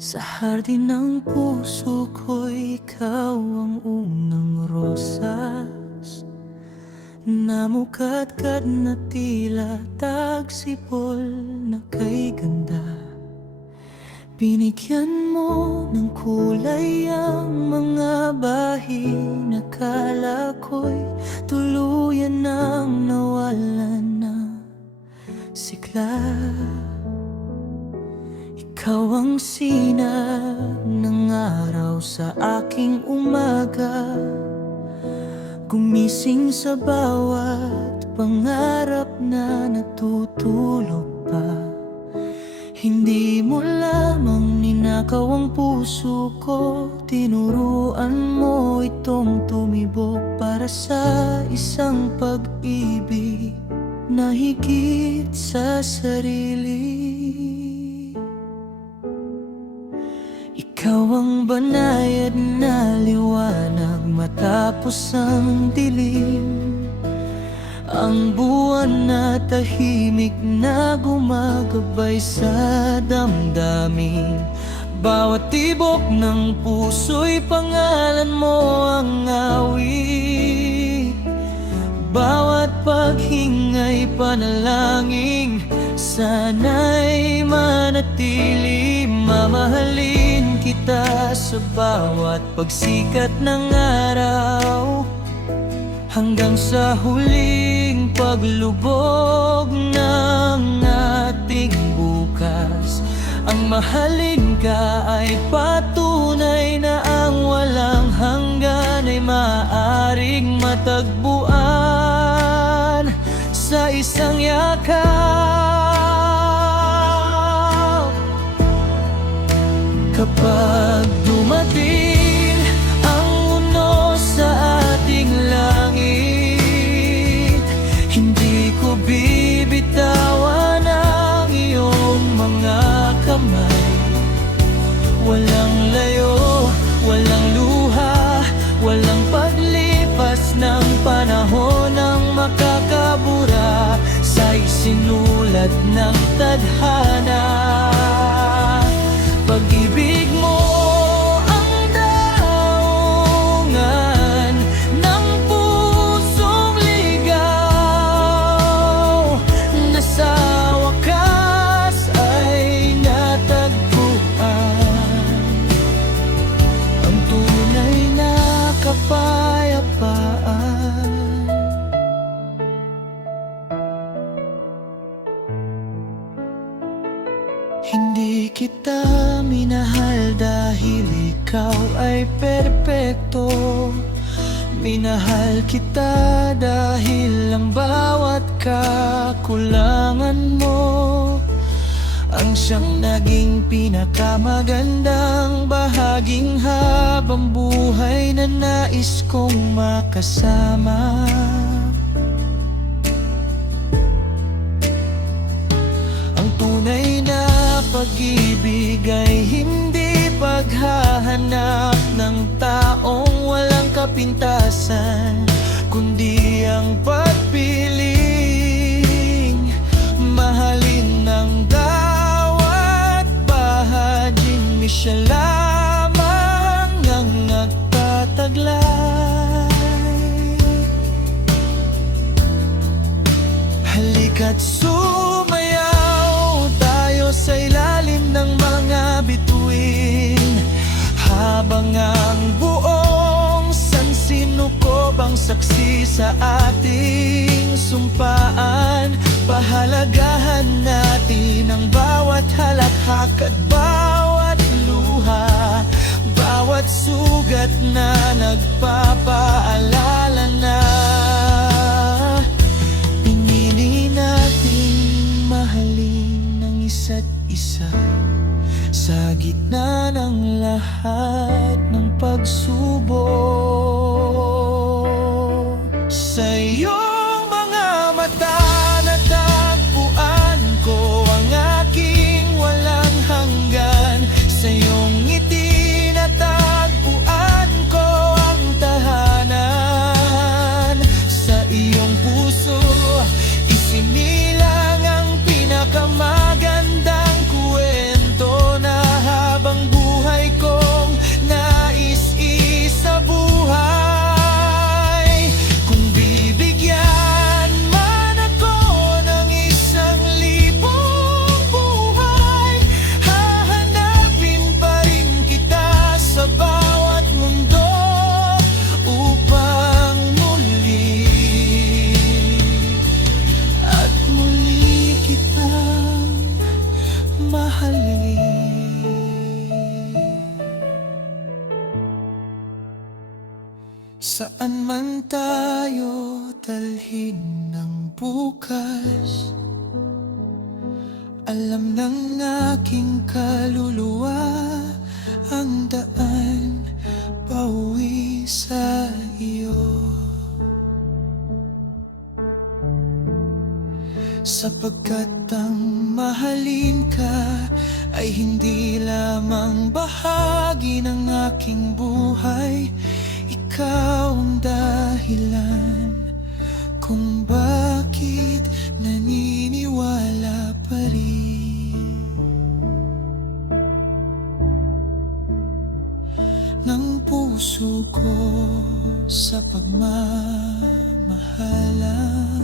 Sa hardin ng puso ko'y ikaw ang unang rosas, namukadkad na tila tagsipol na kay ganda. Binigyan mo ng kulay ang mga bahid na kala ko'y tuluyan nang nawalan na sigla. Ikaw ang sinag ng araw sa aking umaga, gumising sa bawat pangarap na natutulog pa. Hindi mo lamang ninakaw ang puso ko, tinuruan mo itong tumibok para sa isang pag-ibig na higit sa sarili. Ikaw ang banayad na liwanag matapos ang dilim, ang buwan na tahimik na gumagabay sa damdamin. Bawat tibok ng puso'y pangalan mo ang awit, bawat paghinga'y panalangin, sana'y manatili. Mamahalin kita sa bawat pagsikat ng araw, hanggang sa huling paglubog ng ating bukas. Ang mahalin ka ay patunay na ang walang hanggan ay maaaring matagpuan sa isang yakap. Kapag dumating ang unos sa ating langit, hindi ko bibitawan ang iyong mga kamay. Walang layo, walang luha, walang paglipas ng panahon ang makakabura sa isinulat ng tadhana. Pag-ibig mo ang daungan ng pusong ligaw, na sa wakas ay natagpuan ang tunay na kapayapaan. Hindi kita minahal dahil ikaw ay perpekto, minahal kita dahil ang bawat kakulangan mo ang siyang naging pinakamagandang bahaging habang buhay na nais kong makasama. Ang tunay na pag-ibig ay hindi paghahanap ng taong walang kapintasan, kundi ang pagpiling mahalin ng bawat bahaging ni siya lamang ang nagtataglay. Halika't sumayaw tayo sa ilalim ng mga bituin, habang ang buong sansinukob ang saksi sa ating sumpaan. Pahalagahan natin ang bawat halakhak at bawat luha, bawat sugat na nagpapaalala na pinili nating mahalin ang isa't isa sa gitna ng lahat ng pagsubok. Sa iyong mga mata natagpuan ko ang aking walang hanggan, sa iyong ngiti natagpuan ko ang tahanan. Sa iyong puso isinilang ang pinakamagandang kwento na habang mali. Saan man tayo dalhin ng bukas, alam ng aking kaluluwa ang daan pauwi sa iyo. Sapagkat ang mahalin ka ay hindi lamang bahagi ng aking buhay. Ikaw ang dahilan kung bakit naniniwala pa rin ng puso ko sa pagmamahalan.